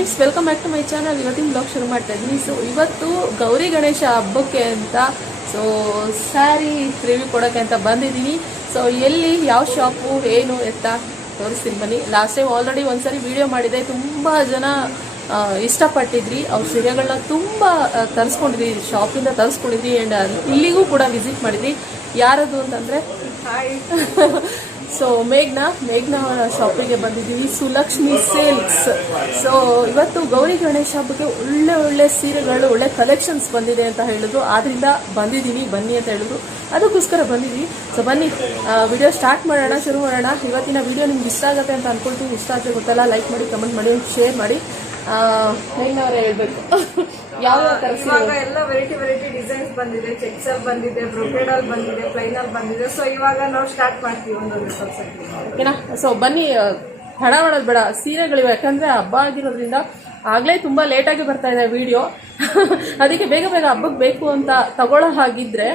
Friends, welcome back to my channel. ಇವತ್ತಿನ blog ಶುರು ಮಾಡ್ತಾ ಇದ್ದೀನಿ. ಸೊ ಇವತ್ತು ಗೌರಿ ಗಣೇಶ ಹಬ್ಬಕ್ಕೆ ಅಂತ ಸ್ಯಾರಿ ರಿವ್ಯೂ ಕೊಡೋಕ್ಕೆ ಅಂತ ಬಂದಿದ್ದೀನಿ. ಸೊ ಎಲ್ಲಿ ಯಾವ ಶಾಪು ಏನು ಎತ್ತ ತೋರಿಸ್ತೀನಿ ಬನ್ನಿ. ಲಾಸ್ಟ್ ಟೈಮ್ ಆಲ್ರೆಡಿ ಒಂದ್ಸರಿ ವಿಡಿಯೋ ಮಾಡಿದೆ. ತುಂಬ ಜನ ಇಷ್ಟಪಟ್ಟಿದ್ರಿ. ಅವ್ರ ಸೀರೆಗಳನ್ನ ತುಂಬ ತರಿಸ್ಕೊಂಡಿದ್ರಿ, ಶಾಪಿಂದ ತರಿಸ್ಕೊಂಡಿದ್ರಿ. ಆ್ಯಂಡ್ ಇಲ್ಲಿಗೂ ಕೂಡ ವಿಸಿಟ್ ಮಾಡಿದ್ರಿ. ಯಾರದು ಅಂತಂದರೆ ಸೊ ಮೇಘ್ನಾ ಶಾಪಿಗೆ ಬಂದಿದ್ದೀವಿ, ಸುಲಕ್ಷ್ಮಿ ಸೇಲ್ಸ್. ಸೊ ಇವತ್ತು ಗೌರಿ ಗಣೇಶ ಹಬ್ಬಕ್ಕೆ ಒಳ್ಳೆ ಸೀರೆಗಳು, ಒಳ್ಳೆ ಕಲೆಕ್ಷನ್ಸ್ ಬಂದಿದೆ ಅಂತ ಹೇಳಿದ್ರು. ಆದ್ದರಿಂದ ಬಂದಿದ್ದೀನಿ, ಬನ್ನಿ ಅಂತ ಹೇಳಿದ್ರು, ಅದಕ್ಕೋಸ್ಕರ ಬಂದಿದ್ವಿ. ಸೊ ಬನ್ನಿ ವಿಡಿಯೋ ಸ್ಟಾರ್ಟ್ ಮಾಡೋಣ, ಶುರು ಮಾಡೋಣ. ಇವತ್ತಿನ ವಿಡಿಯೋ ನಿಮ್ಗೆ ಇಷ್ಟ ಆಗುತ್ತೆ ಅಂತ ಅನ್ಕೊಳ್ತೀನಿ. ಇಷ್ಟ ಆದರೆ ಗೊತ್ತಲ್ಲ, ಲೈಕ್ ಮಾಡಿ, ಕಮೆಂಟ್ ಮಾಡಿ, ಶೇರ್ ಮಾಡಿ. ಮೇಘ್ನವರೇ ಹೇಳ್ಬೇಕು, ಯಾವ ಥರ ಇವಾಗ ಎಲ್ಲ ವೆರೈಟಿ ಡಿಸೈನ್ಸ್ ಬಂದಿದೆ. ಚೆಕ್ಸಲ್ಲಿ ಬಂದಿದೆ, ಬ್ರೊಕೇಡಲ್ಲಿ ಬಂದಿದೆ, ಪ್ಲೈನಲ್ಲಿ ಬಂದಿದೆ. ಸೊ ಇವಾಗ ನಾವು ಸ್ಟಾರ್ಟ್ ಮಾಡ್ತೀವಿ ಒಂದೊಂದು ಓಕೆನಾ. ಸೊ ಬನ್ನಿ, ಹಣ ಮಾಡೋದು ಬೇಡ, ಸೀರೆಗಳಿವೆ. ಯಾಕಂದರೆ ಹಬ್ಬ ಆಗಿರೋದ್ರಿಂದ ಆಗಲೇ ತುಂಬ ಲೇಟಾಗಿ ಬರ್ತಾ ಇದೆ ವಿಡಿಯೋ. ಅದಕ್ಕೆ ಬೇಗ ಹಬ್ಬಕ್ಕೆ ಬೇಕು ಅಂತ ತಗೊಳ್ಳೋ ಹಾಗಿದ್ರೆ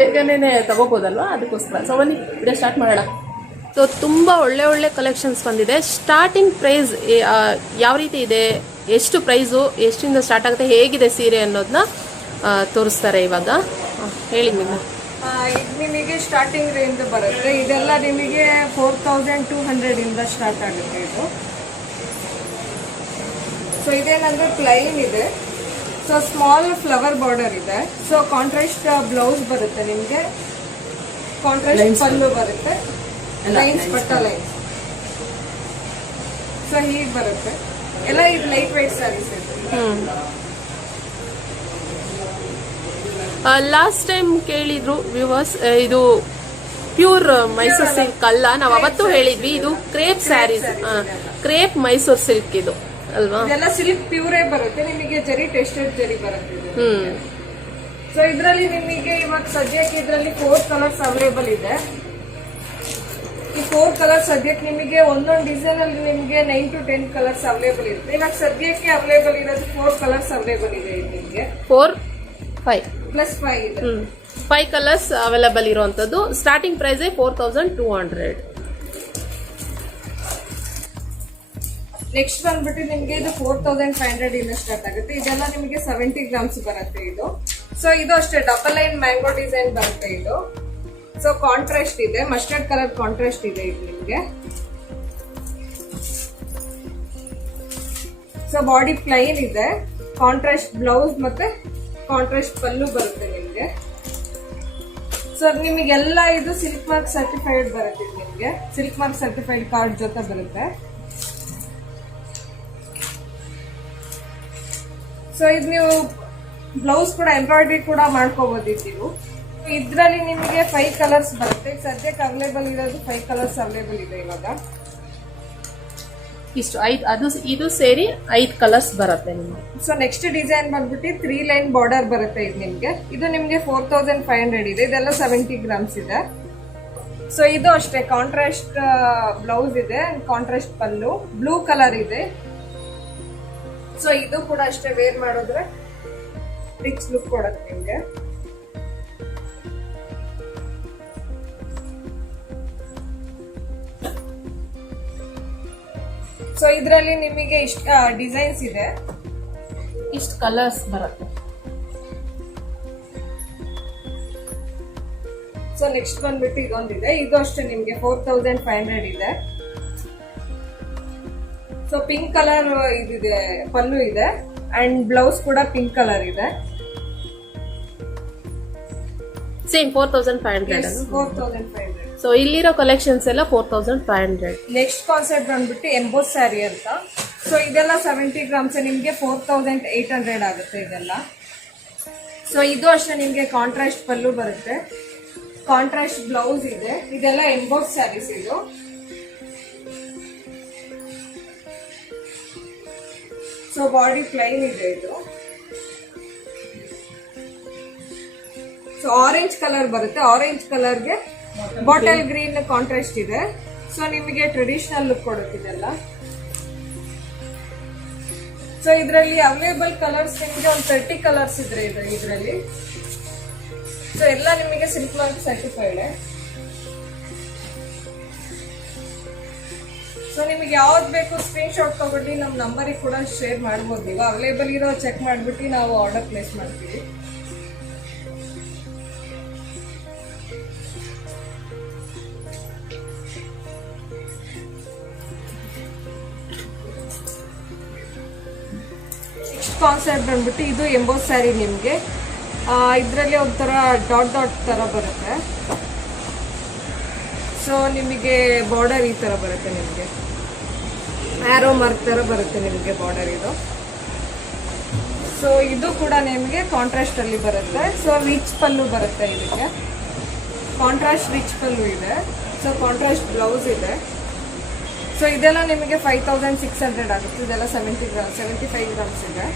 ಬೇಗನೆ ತಗೋಬೋದಲ್ವಾ, ಅದಕ್ಕೋಸ್ಕರ. ಸೊ ಬನ್ನಿ ವಿಡಿಯೋ ಸ್ಟಾರ್ಟ್ ಮಾಡೋಣ. ಸೊ ತುಂಬ ಒಳ್ಳೆ ಕಲೆಕ್ಷನ್ಸ್ ಬಂದಿದೆ. ಸ್ಟಾರ್ಟಿಂಗ್ ಪ್ರೈಸ್ ಯಾವ ರೀತಿ ಇದೆ, ಎಷ್ಟು ಪ್ರೈಸು, ಎಷ್ಟಿಂದ ಸ್ಟಾರ್ಟ್ ಆಗುತ್ತೆ, ಹೇಗಿದೆ ಸೀರೆ ಅನ್ನೋದನ್ನ ತೋರಿಸ್ತಾರೆ ಇವಾಗ. ಹೇಳಿ ಮೇಡಮ್. ಇದು ನಿಮಗೆ ಸ್ಟಾರ್ಟಿಂಗ್ ರೇಂಜ್ ಬರುತ್ತೆ. ಇದೆಲ್ಲ ನಿಮಗೆ 4200 ಇಂದ ಸ್ಟಾರ್ಟ್ ಆಗುತ್ತೆ ಇದು. ಸೊ ಇದೇನಂದ್ರೆ ಪ್ಲೈನ್ ಇದೆ. ಸೊ ಸ್ಮಾಲ್ ಫ್ಲವರ್ ಬಾರ್ಡರ್ ಇದೆ. ಸೊ ಕಾಂಟ್ರಾಸ್ಟ್ ಬ್ಲೌಸ್ ಬರುತ್ತೆ ನಿಮಗೆ, ಕಾಂಟ್ರಾಸ್ಟ್ ಪಲ್ಲು ಬರುತ್ತೆ, ಲೈನ್ಸ್ ಪಟ್ಟ ಲೈನ್ಸ್. ಸೊ ಹೀಗೆ ಬರುತ್ತೆ ಎಲ್ಲ. ಇದು ಲೈಟ್ ವೈಟ್ ಸ್ಯಾರೀಸ್ ಇದೆ. ಲಾಸ್ಟ್ ಟೈಮ್ ಕೇಳಿದ್ರು ವ್ಯೂವರ್ಸ್, ಇದು ಪ್ಯೂರ್ ಮೈಸೂರು ಸಿಲ್ಕ್ ಅಲ್ಲ. ನಾವು ಅವತ್ತು ಹೇಳಿದ್ವಿ ಇದು crepe sarees, crepe Mysuru silk ಇದು ಅಲ್ವಾ. ಇದೆಲ್ಲ ಸಿಲ್ಕ್ ಪ್ಯೂರೇ ಬರುತ್ತೆ ನಿಮಗೆ, ಜರಿ ಟೆಸ್ಟೆಡ್ ಜರಿ ಬರುತ್ತೆ. ಸೊ ಇದರಲ್ಲಿ ನಿಮಗೆ ಇವಾಗ ಸದ್ಯಕ್ಕೆ ಇದರಲ್ಲಿ 4 ಕಲರ್ಸ್ ಅವೈಲೇಬಲ್ ಇದೆ. ಈ 4 ಕಲರ್ಸ್ ಸದ್ಯಕ್ಕೆ ನಿಮಗೆ ಒಂದೊಂದು ಡಿಸೈನ್ ಅಲ್ಲಿ ನಿಮಗೆ 9 to 10 ಕಲರ್ಸ್ ಅವೈಲೇಬಲ್ ಇರುತ್ತೆ. ಇವಾಗ ಸದ್ಯಕ್ಕೆ ಅವೈಲೇಬಲ್ ಇರೋದು 4 ಕಲರ್ಸ್ ಅವೈಲೇಬಲ್ ಇದೆ ನಿಮಗೆ. 4, 5 ಪ್ಲಸ್ 5 ಇದೆ. 5 ಕಲರ್ಸ್ ಅವೈಲೇಬಲ್ ಇರುವಂತದ್ದು. Starting price 4200. ನೆಕ್ಸ್ಟ್ ಬಂದ್ಬಿಟ್ಟು ನಿಮಗೆ ಇದು 4500 ಇಂದ ಸ್ಟಾರ್ಟ್ ಆಗುತ್ತೆ. ಇದೆಲ್ಲ ನಿಮಗೆ 70 ಗ್ರಾಮ್ಸ್ ಬರುತ್ತೆ ಇದು. ಸೊ ಇದು ಅಷ್ಟೇ ಡಬಲ್ ಲೈನ್ ಮ್ಯಾಂಗೋ ಡಿಸೈನ್ ಬರುತ್ತೆ ಇದು. ಸೊ ಕಾಂಟ್ರಾಸ್ಟ್ ಇದೆ, ಮಸ್ಟರ್ಡ್ ಕಲರ್ ಕಾಂಟ್ರಾಸ್ಟ್ ಇದೆ ಇದು ನಿಮಗೆ. ಸೊ ಬಾಡಿ ಪ್ಲೈನ್ ಇದೆ, ಕಾಂಟ್ರಾಸ್ಟ್ ಬ್ಲೌಸ್ ಮತ್ತೆ ಕಾಂಟ್ರಾಸ್ಟ್ ಪಲ್ಲು ಬರುತ್ತೆ ನಿಮಗೆ. ಸೊ ನಿಮಗೆಲ್ಲ ಇದು ಸಿಲ್ಕ್ ಮಾರ್ಕ್ ಸರ್ಟಿಫೈಡ್ ಬರುತ್ತೆ ನಿಮಗೆ. ಸಿಲ್ಕ್ ಮಾರ್ಕ್ ಸರ್ಟಿಫೈಡ್ ಕಾರ್ಡ್ ಜೊತೆ ಬರುತ್ತೆ. ಸೊ ಇದು ನೀವು ಬ್ಲೌಸ್ ಕೂಡ ಎಂಬ್ರಾಯ್ಡ್ರಿ ಕೂಡ ಮಾಡ್ಕೋಬಹುದು ನೀವು. ಇದರಲ್ಲಿ ನಿಮಗೆ 5 ಕಲರ್ಸ್ ಬರುತ್ತೆ. ಸದ್ಯಕ್ಕೆ ಅವೈಲೇಬಲ್ ಇರೋದು 5 ಕಲರ್ಸ್ ಅವೈಲೇಬಲ್ ಇದೆ ಇವಾಗ. ಇಷ್ಟು 5, ಅದು ಇದು ಸೇರಿ 5 ಕಲರ್ಸ್ ಬರುತ್ತೆ ನಿಮಗೆ. ಸೊ ನೆಕ್ಸ್ಟ್ ಡಿಸೈನ್ ಬಂದ್ಬಿಟ್ಟು 3 ಲೈನ್ ಬಾರ್ಡರ್ ಬರುತ್ತೆ ಇದು ನಿಮಗೆ. ಇದು ನಿಮಗೆ 4500 ಇದೆ. ಇದೆಲ್ಲ 70 ಗ್ರಾಮ್ಸ್ ಇದೆ. ಸೊ ಇದು ಅಷ್ಟೇ ಕಾಂಟ್ರಾಸ್ಟ್ ಬ್ಲೌಸ್ ಇದೆ, ಕಾಂಟ್ರಾಸ್ಟ್ ಪಲ್ಲು, ಬ್ಲೂ ಕಲರ್ ಇದೆ. ಸೊ ಇದು ಕೂಡ ಅಷ್ಟೇ ವೇರ್ ಮಾಡಿದ್ರೆ ರಿಚ್ ಲುಕ್ ಕೊಡುತ್ತೆ ನಿಮಗೆ. ಸೊ ಇದರಲ್ಲಿ ನಿಮಗೆ ಇಷ್ಟ ಡಿಸೈನ್ಸ್ ಇದೆ, ಇಷ್ಟು ಕಲರ್ಸ್ ಬರುತ್ತೆ. ಸೊ ನೆಕ್ಸ್ಟ್ ಬಂದ್ಬಿಟ್ಟು ಇದೊಂದಿದೆ. ಇದು ಅಷ್ಟೇ ನಿಮಗೆ 4500 ಇದೆ. ಸೊ ಪಿಂಕ್ ಕಲರ್ ಇದಿದೆ, ಪಲ್ಲು ಇದೆ ಅಂಡ್ ಬ್ಲೌಸ್ ಕೂಡ ಪಿಂಕ್ ಕಲರ್ ಇದೆ. ಸೇಮ್ 4500. 4500. ಸೊ ಇಲ್ಲಿರೋ ಕಲೆಕ್ಷನ್ಸ್ ಎಲ್ಲ 4500. ನೆಕ್ಸ್ಟ್ ಕಾನ್ಸೆಪ್ಟ್ ಬಂದ್ಬಿಟ್ಟು ಎಂಬೋಸ್ ಸ್ಯಾರಿ ಅಂತ. ಸೊ ಇದೆಲ್ಲ 70 ಗ್ರಾಮ್ಸ್ ನಿಮಗೆ 4800 ಆಗುತ್ತೆ ಇದೆಲ್ಲ. ಸೊ ಇದು ಅಷ್ಟೇ ನಿಮಗೆ ಕಾಂಟ್ರಾಸ್ಟ್ ಪಲ್ಲು ಬರುತ್ತೆ, ಕಾಂಟ್ರಾಸ್ಟ್ ಬ್ಲೌಸ್ ಇದೆ. ಇದೆಲ್ಲ ಎಂಬೋಸ್ ಸ್ಯಾರೀಸ್ ಇದು. ಸೊ ಬಾಡಿ ಪ್ಲೈನ್ ಇದೆ ಇದು. ಸೊ ಆರೆಂಜ್ ಕಲರ್ ಬರುತ್ತೆ. ಆರೆಂಜ್ ಕಲರ್ಗೆ ಬಾಟಲ್ ಗ್ರೀನ್ ಕಾಂಟ್ರಾಸ್ಟ್ ಇದೆ. ಸೊ ನಿಮಗೆ ಟ್ರೆಡಿಷನಲ್ ಲುಕ್ ಕೊಡುತ್ತಿದೆಲ್ಲ. ಸೊ ಇದರಲ್ಲಿ ಅವೈಲೇಬಲ್ ಕಲರ್ಸ್ ನಿಮಗೆ ಒಂದು 30 ಕಲರ್ಸ್ ಇದ್ರೆ ಇದರಲ್ಲಿ. ಸೊ ಎಲ್ಲ ನಿಮಗೆ ಸಿಲ್ಕ್ ಮಾರ್ಕ್ ಸರ್ಟಿಫೈಡ್. ಸೊ ನಿಮಗೆ ಯಾವ್ದು ಬೇಕು ಸ್ಕ್ರೀನ್ ಶಾಟ್ ತಗೊಂಡು ನಮ್ಮ ನಂಬರಿಗೆ ಕೂಡ ಶೇರ್ ಮಾಡ್ಬೋದು. ನೀವು ಅವೈಲೇಬಲ್ ಇರೋ ಚೆಕ್ ಮಾಡಿಬಿಟ್ಟು ನಾವು ಆರ್ಡರ್ ಪ್ಲೇಸ್ ಮಾಡ್ತೀವಿ. ನೆಕ್ಸ್ಟ್ ಕಾನ್ಸೆಪ್ಟ್ ಬಂದ್ಬಿಟ್ಟು ಇದು ಎಂಬೋಸ್ ಸ್ಯಾರಿ. ನಿಮಗೆ ಇದರಲ್ಲಿ ಒಂಥರ ಡಾಟ್ ಡಾಟ್ ಥರ ಬರುತ್ತೆ. ಸೊ ನಿಮಗೆ ಬಾರ್ಡರ್ ಈ ಥರ ಬರುತ್ತೆ, ನಿಮಗೆ ಆ್ಯರೋ ಮಾರ್ಕ್ ಥರ ಬರುತ್ತೆ ನಿಮಗೆ ಬಾರ್ಡರ್ ಇದು. ಸೊ ಇದು ಕೂಡ ನಿಮಗೆ ಕಾಂಟ್ರಾಸ್ಟಲ್ಲಿ ಬರುತ್ತೆ. ಸೊ ರಿಚ್ ಪಲ್ಲು ಬರುತ್ತೆ ಇದಕ್ಕೆ, ಕಾಂಟ್ರಾಸ್ಟ್ ರಿಚ್ ಪಲ್ಲು ಇದೆ. ಸೊ ಕಾಂಟ್ರಾಸ್ಟ್ ಬ್ಲೌಸ್ ಇದೆ. ಸೊ ಇದೆಲ್ಲ ನಿಮಗೆ 5600 ಆಗುತ್ತೆ. ಇದೆಲ್ಲ 75 ಗ್ರಾಮ್ಸ್ ಇದೆ.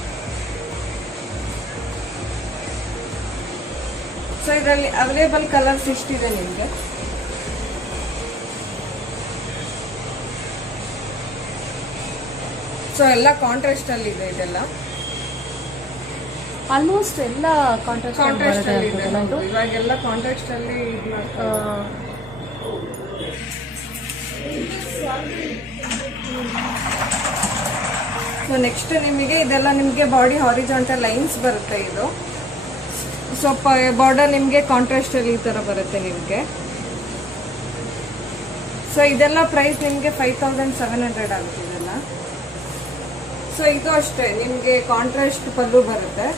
ಸೊ ಇದರಲ್ಲಿ ಅವೈಲೇಬಲ್ ಕಲರ್ಸ್ ಇಷ್ಟಿದೆ ನಿಮಗೆ. ಸೊ ಎಲ್ಲ ಕಾಂಟ್ರಾಸ್ಟ್ ಅಲ್ಲಿ ಇದೆ. ಇದೆಲ್ಲ ಆಲ್ಮೋಸ್ಟ್ ಎಲ್ಲ ಕಾಂಟ್ರಾಸ್ಟ್ ಅಲ್ಲಿ ಇದೆ. ಇವಾಗೆಲ್ಲ ಕಾಂಟ್ರಾಸ್ಟ್ ಅಲ್ಲಿ ಇದು ಮಾಡ್ತಾರೆ. ಸೊ ನೆಕ್ಸ್ಟ್ ನಿಮಗೆ ಇದೆಲ್ಲ ನಿಮಗೆ ಬಾಡಿ ಹಾರಿಜಾಂಟಲ್ ಲೈನ್ಸ್ ಬರುತ್ತೆ. ಇದು ಸ್ವಲ್ಪ ಬಾರ್ಡರ್ ನಿಮಗೆ ಕಾಂಟ್ರಾಸ್ಟ್ ಅಲ್ಲಿ ಈ ತರ ಬರುತ್ತೆ ನಿಮಗೆ. ಸೊ ಇದೆಲ್ಲ ಪ್ರೈಸ್ ನಿಮಗೆ 5700 ಆಗುತ್ತೆ ಇದೆಲ್ಲ. ಸೊ ಇದು ಅಷ್ಟೇ ನಿಮಗೆ ಕಾಂಟ್ರಾಸ್ಟ್ ಪಲ್ಲು ಬರುತ್ತೆ.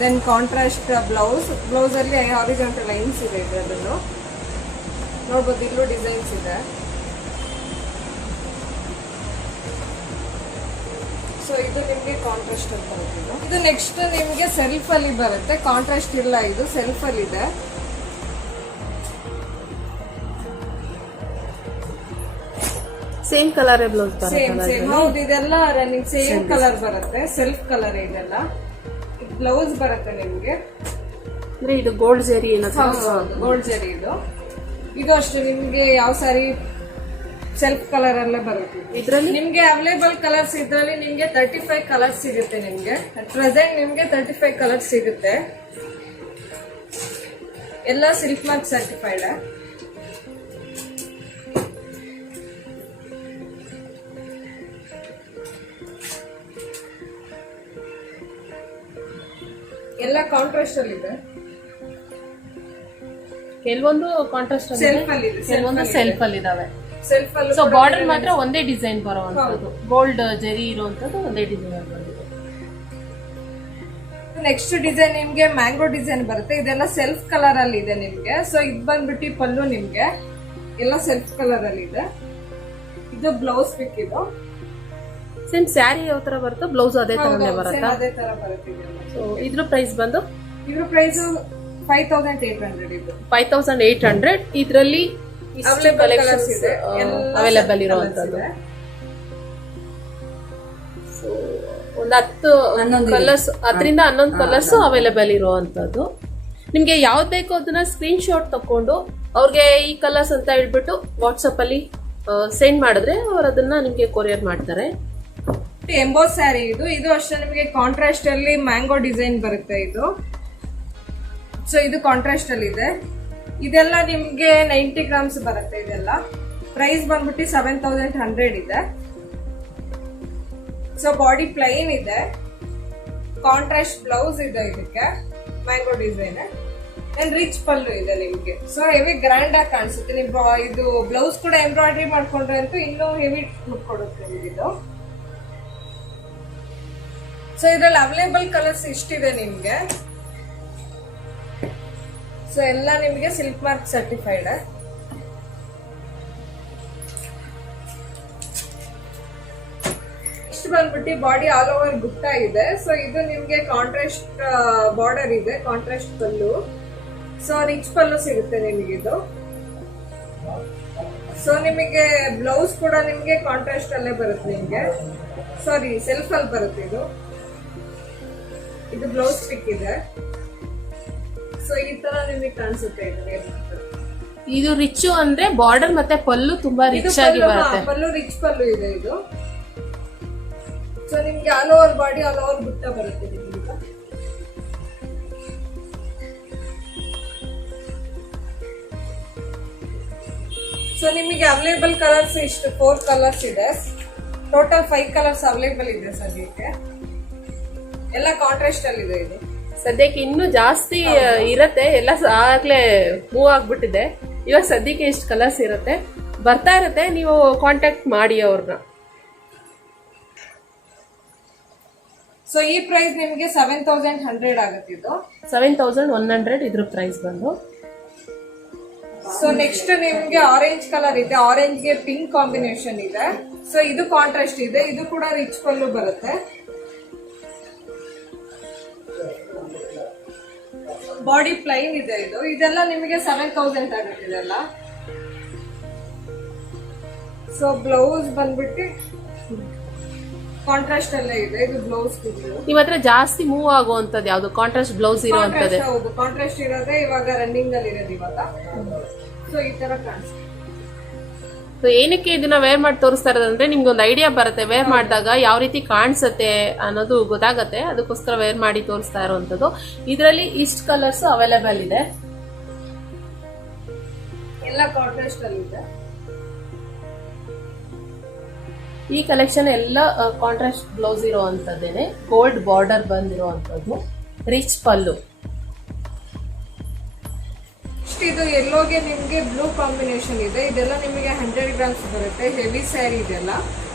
ದೆನ್ ಕಾಂಟ್ರಾಸ್ಟ್ ಬ್ಲೌಸಲ್ಲಿ ಹಾರಿಜಾಂಟಲ್ ಲೈನ್ಸ್ ಇದೆ. ಇದರಲ್ಲೂ ನೋಡ್ಬೋದು, ಇಲ್ಲೂ ಡಿಸೈನ್ಸ್ ಇದೆ. ಸೊ ಇದು ನಿಮಗೆ ಕಾಂಟ್ರಾಸ್ಟ್ ಅಂತ ಬರುತ್ತೆ. ಇದು ನೆಕ್ಸ್ಟ್ ನಿಮಗೆ ಸೆಲ್ಫ್ ಅಲ್ಲಿ ಬರುತ್ತೆ. ಕಾಂಟ್ರಾಸ್ಟ್ ಇಲ್ಲ, ಇದು ಸೆಲ್ಫ್ ಅಲ್ಲಿ ಇದೆ. ಸೇಮ್ ಕಲರ್ ಬ್ಲೌಸ್ ಸೇಮ್ ಹೌದು. ಇದೆಲ್ಲ ರನ್ನಿಂಗ್ ಸೇಮ್ ಕಲರ್ ಬರುತ್ತೆ. ಸೆಲ್ಫ್ ಕಲರ್ ಇದೆಲ್ಲ. ಬ್ಲೌಸ್ ಬರುತ್ತೆ ನಿಮಗೆ. ಅಂದ್ರೆ ಇದು ಗೋಲ್ಡ್ ಜರಿ, ಗೋಲ್ಡ್ ಜರಿ ಇದು. ಇದು ಅಷ್ಟೇ ನಿಮ್ಗೆ ಯಾವ ಸಾರಿ ಸೆಲ್ಫ್ ಕಲರ್ ಅಲ್ಲೇ ಬರುತ್ತೆ. ಇದರಲ್ಲಿ ನಿಮ್ಗೆ ಅವೈಲೇಬಲ್ ಕಲರ್ಸ್ ಇದ್ರಲ್ಲಿ ನಿಮ್ಗೆ 35 ಕಲರ್ಸ್ ಸಿಗುತ್ತೆ. ನಿಮ್ಗೆ ಪ್ರೆಸೆಂಟ್ ನಿಮ್ಗೆ 35 ಕಲರ್ಸ್ ಸಿಗುತ್ತೆ. ಎಲ್ಲ ಸಿಲ್ಕ್ ಮಾರ್ಕ್ ಸರ್ಟಿಫೈಡ್. ಎಲ್ಲ ಕಾಂಟ್ರಾಸ್ಟ್ ಅಲ್ಲಿ ಇದೆ. ಕೆಲವೊಂದು ಕಾಂಟ್ರಾಸ್ಟ್ ಸೆಲ್ಫ್ ಅಲ್ಲಿ ಇದೆ, ಕೆಲವೊಂದು ಸೆಲ್ಫ್ ಅಲ್ಲಿ ಇದಾವೆ. ಸೆಲ್ಫ್ ಅಲ್ಲಿ ಸೊ ಬಾರ್ಡರ್ ಮಾತ್ರ ಒಂದೇ ಡಿಸೈನ್ ಬರುವಂತದ್ದು, ಗೋಲ್ಡ್ ಜರಿ ಇರುವಂತದ್ದು ಒಂದೇ ಡಿಸೈನ್ ಬಂದಿದೆ. ನೆಕ್ಸ್ಟ್ ಡಿಸೈನ್ ನಿಮ್ಗೆ ಮ್ಯಾಂಗೋ ಡಿಸೈನ್ ಬರುತ್ತೆ. ಇದೆಲ್ಲ ಸೆಲ್ಫ್ ಕಲರ್ ಅಲ್ಲಿ ಇದೆ ನಿಮ್ಗೆ. ಸೊ ಇದು ಬಂದ್ಬಿಟ್ಟು ಪಲ್ಲು ನಿಮ್ಗೆ ಎಲ್ಲ ಸೆಲ್ಫ್ ಕಲರ್ ಅಲ್ಲಿ ಇದೆ. ಇದು ಬ್ಲೌಸ್ ಪಿಕ್. ಇದು ಸೇಮ್ ಸ್ಯಾರಿ ಯಾವ ತರ ಬರುತ್ತೋ ಬ್ಲೌಸ್ ಅದೇ ತರನೇ ಬರುತ್ತಾ? ಅದೇ ತರ ಬರುತ್ತೆ. ಸೊ ಇದ್ರ ಪ್ರೈಸ್ ಬಂದು ಇದ್ರ ಪ್ರೈಸ್ 5800. ಇದು 5800. ಇದರಲ್ಲಿ ಕಲೆಕ್ಷನ್ಸ್ ಇದೆ ಅವೈಲೇಬಲ್ ಇರುವಂತದ್ದು. ಒಂದು 10 ಕಲರ್ಸ್, 10ರಿಂದ 11 ಕಲರ್ಸ್ ಅವೈಲೇಬಲ್ ಇರುವಂತದ್ದು. ನಿಮ್ಗೆ ಯಾವ್ದು ಬೇಕೋ ಅದನ್ನ ಸ್ಕ್ರೀನ್ ಶಾಟ್ ತಕೊಂಡು ಅವ್ರಿಗೆ ಈ ಕಲರ್ಸ್ ಅಂತ ಹೇಳ್ಬಿಟ್ಟು ವಾಟ್ಸಪ್ ಅಲ್ಲಿ ಸೆಂಡ್ ಮಾಡಿದ್ರೆ ಅವ್ರು ಅದನ್ನ ನಿಮ್ಗೆ ಕೊರಿಯರ್ ಮಾಡ್ತಾರೆ. ಎಂಬೋಸ್ ಸ್ಯಾರಿ ಇದು. ಇದು ಅಷ್ಟೇ ನಿಮಗೆ ಕಾಂಟ್ರಾಸ್ಟ್ ಅಲ್ಲಿ ಮ್ಯಾಂಗೋ ಡಿಸೈನ್ ಬರುತ್ತೆ ಇದು. ಸೊ ಇದು ಕಾಂಟ್ರಾಸ್ಟ್ ಅಲ್ಲಿ ಇದೆ. ಇದೆಲ್ಲ ನಿಮ್ಗೆ 90 ಗ್ರಾಮ್ಸ್ ಬರುತ್ತೆ. ಇದೆಲ್ಲ ಪ್ರೈಸ್ ಬಂದ್ಬಿಟ್ಟು 7100 ಇದೆ. ಸೊ ಬಾಡಿ ಪ್ಲೈನ್ ಇದೆ. ಕಾಂಟ್ರಾಸ್ಟ್ ಬ್ಲೌಸ್ ಇದೆ ಇದಕ್ಕೆ, ಮ್ಯಾಂಗೋ ಡಿಸೈನ್. ಅಂಡ್ ರಿಚ್ ಪಲ್ಲು ಇದೆ ನಿಮ್ಗೆ. ಸೊ ಹೆವಿ ಗ್ರ್ಯಾಂಡ್ ಆಗಿ ಕಾಣಿಸುತ್ತೆ. ನೀವು ಇದು ಬ್ಲೌಸ್ ಕೂಡ ಎಂಬ್ರಾಯ್ಡ್ರಿ ಮಾಡ್ಕೊಂಡ್ರೆ ಅಂತೂ ಇನ್ನೂ ಹೆವಿ ಲುಕ್ ಕೊಡುತ್ತೆ ಇದು. ಸೊ ಇದ್ರಲ್ಲಿ ಅವೈಲೇಬಲ್ ಕಲರ್ಸ್ ಇಷ್ಟಿದೆ ನಿಮ್ಗೆ. ಸೊ ಎಲ್ಲ ನಿಮಗೆ ಸಿಲ್ಕ್ ಮಾರ್ಕ್ ಸರ್ಟಿಫೈಡ್. ಇಷ್ಟು ಬಂದ್ಬಿಟ್ಟು ಬಾಡಿ ಆಲ್ ಓವರ್ ಬುಟ್ಟ ಇದೆ. ಸೊ ಇದು ನಿಮ್ಗೆ ಕಾಂಟ್ರಾಸ್ಟ್ ಬಾರ್ಡರ್ ಇದೆ, ಕಾಂಟ್ರಾಸ್ಟ್ ಪಲ್ಲು. ಸೊ ರಿಚ್ ಪಲ್ಲು ಸಿಗುತ್ತೆ ನಿಮಗಿದು. ಸೊ ನಿಮಗೆ ಬ್ಲೌಸ್ ಕೂಡ ನಿಮ್ಗೆ ಕಾಂಟ್ರಾಸ್ಟ್ ಅಲ್ಲೇ ಬರುತ್ತೆ ನಿಮ್ಗೆ. ಸಾರಿ, ಸೆಲ್ಫ್ ಅಲ್ಲಿ ಬರುತ್ತೆ ಇದು. ಇದು ಬ್ಲೌಸ್ ಪಿಕ್ ಇದೆ. ಸೊ ಈ ತರ ನಿಮಗೆ ಕಾಣಿಸುತ್ತೆ. ಇದು ರಿಚ್ ಅಂದ್ರೆ ಬಾರ್ಡರ್ ಮತ್ತೆ ಪಲ್ಲು ತುಂಬಾ ರಿಚ್ ಆಗಿ ಬರುತ್ತೆ. ಪಲ್ಲು ರಿಚ್ ಪಲ್ಲು ಇದೆ ಇದು. ಸೊ ನಿಮ್ಗೆ all over body all over ಬುಟ್ಟ ಬರುತ್ತೆ ನಿಮ್ಗೆ. ಸೊ ನಿಮಗೆ ಅವೈಲೇಬಲ್ ಕಲರ್ಸ್ ಇಷ್ಟು 4 ಕಲರ್ಸ್ ಇದೆ. ಟೋಟಲ್ 5 ಕಲರ್ಸ್ ಅವೈಲೇಬಲ್ ಇದೆ ಸದ್ಯಕ್ಕೆ. ಎಲ್ಲ ಕಾಂಟ್ರಾಸ್ಟ್ ಅಲ್ಲಿ ಇದೆ. ಇದು ಸದ್ಯಕ್ಕೆ ಇನ್ನೂ ಜಾಸ್ತಿ ಇರತ್ತೆ, ಎಲ್ಲ ಆಗ್ಲೇ ಮೂವ್ ಆಗ್ಬಿಟ್ಟಿದೆ. ಇವಾಗ ಸದ್ಯಕ್ಕೆ ಇಷ್ಟು ಕಲರ್ಸ್ ಇರುತ್ತೆ, ಬರ್ತಾ ಇರತ್ತೆ, ನೀವು ಕಾಂಟ್ಯಾಕ್ಟ್ ಮಾಡಿ ಅವ್ರನ್ನ. ಸೊ ಈ ಪ್ರೈಸ್ ನಿಮಗೆ 7100 ಆಗುತ್ತೆ. ಇದು 7100 ಇದ್ರ ಪ್ರೈಸ್ ಬಂದು. ಸೊ ನೆಕ್ಸ್ಟ್ ನಿಮ್ಗೆ ಆರೆಂಜ್ ಕಲರ್ ಇದೆ, ಆರೆಂಜ್ ಗೆ ಪಿಂಕ್ ಕಾಂಬಿನೇಷನ್ ಇದೆ. ಸೊ ಇದು ಕಾಂಟ್ರಾಸ್ಟ್ ಇದೆ, ಇದು ಕೂಡ ರಿಚ್ ಪಲ್ಲು ಬರುತ್ತೆ. ಬಾಡಿ ಪ್ಲೈನ್ ಇದೆ. ಇದೆಲ್ಲ ನಿಮಗೆ 7000 ಆಗುತ್ತೆ ಇದೆಲ್ಲ. ಸೊ ಬ್ಲೌಸ್ ಬಂದ್ಬಿಟ್ಟು ಕಾಂಟ್ರಾಸ್ಟ್ ಅಲ್ಲೇ ಇದೆ. ಇದು ಬ್ಲೌಸ್ ನಿಮ್ಮ ಹತ್ರ ಜಾಸ್ತಿ ಮೂವ್ ಆಗುವಂತದ್ದು ಯಾವ್ದು? ಕಾಂಟ್ರಾಸ್ಟ್ ಬ್ಲೌಸ್ ಇರುವಂತದ್ದು. ಹೌದು, ಕಾಂಟ್ರಾಸ್ಟ್ ಇರೋದೇ ಇವಾಗ ರನ್ನಿಂಗ್ ಅಲ್ಲಿ ಇರೋದು ಇವಾಗ. ಸೊ ಈ ತರ ಕಾಣಿಸುತ್ತೆ. ಸೊ ಏನಕ್ಕೆ ಇದನ್ನ ವೇರ್ ಮಾಡಿ ತೋರಿಸ್ತಾ ಇರೋದಂದ್ರೆ ನಿಮ್ಗೆ ಒಂದು ಐಡಿಯಾ ಬರುತ್ತೆ, ವೇರ್ ಮಾಡಿದಾಗ ಯಾವ ರೀತಿ ಕಾಣಿಸುತ್ತೆ ಅನ್ನೋದು ಗೊತ್ತಾಗತ್ತೆ. ಅದಕ್ಕೋಸ್ಕರ ವೇರ್ ಮಾಡಿ ತೋರಿಸ್ತಾ ಇರುವಂತದ್ದು. ಇದರಲ್ಲಿ ಇಷ್ಟು ಕಲರ್ಸ್ ಅವೈಲೇಬಲ್ ಇದೆ, ಎಲ್ಲ ಕಾಂಟ್ರಾಸ್ಟ್ ಅಲ್ಲಿ ಇದೆ. ಈ ಕಲೆಕ್ಷನ್ ಎಲ್ಲ ಕಾಂಟ್ರಾಸ್ಟ್ ಬ್ಲೌಸ್ ಇರುವಂತದ್ದೇನೆ, ಗೋಲ್ಡ್ ಬಾರ್ಡರ್ ಬಂದಿರುವಂತದ್ದು, ರಿಚ್ ಪಲ್ಲು. ಇದು ಎಲ್ಲೋಗೆ ನಿಮ್ಗೆ ಬ್ಲೂ ಕಾಂಬಿನೇಷನ್ ಇದೆ. ಇದೆಲ್ಲ ನಿಮಗೆ 100 ಗ್ರಾಮ್ಸ್ ಬರುತ್ತೆ, ಹೆವಿ ಸ್ಯಾರಿ ಇದೆಲ್ಲ.